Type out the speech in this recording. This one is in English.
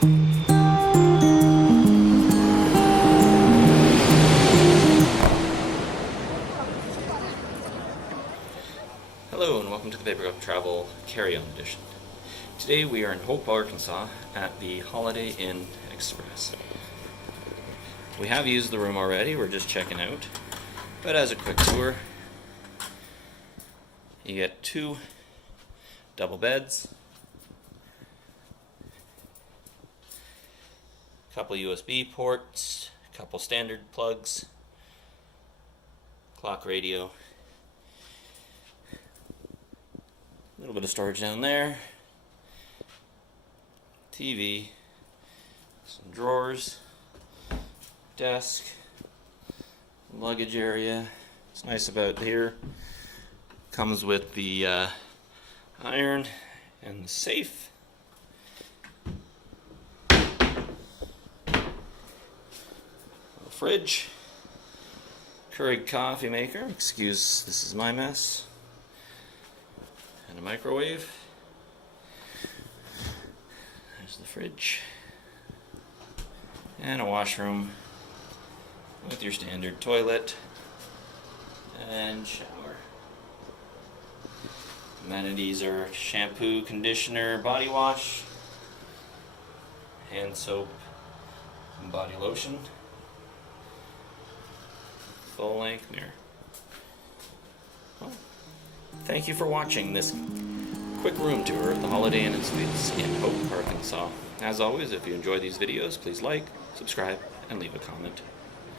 Hello and welcome to the Paper Cup Travel Carry-On Edition. Today we are in Hope, Arkansas at the Holiday Inn Express. We have used the room already, we're just checking out. But as a quick tour, you get 2 double beds, a couple USB ports, a couple standard plugs, clock radio, a little bit of storage down there, TV, some drawers, desk, luggage area. What's nice about here, comes with the iron and the safe. The fridge, Keurig coffee maker, excuse this is my mess, and a microwave. There's the fridge, and a washroom with your standard toilet and shower. Amenities are shampoo, conditioner, body wash, hand soap, and body lotion. Full length mirror. Well, thank you for watching this quick room tour of the Holiday Inn & Suites in Hope, Arkansas. As always, if you enjoy these videos, please like, subscribe, and leave a comment.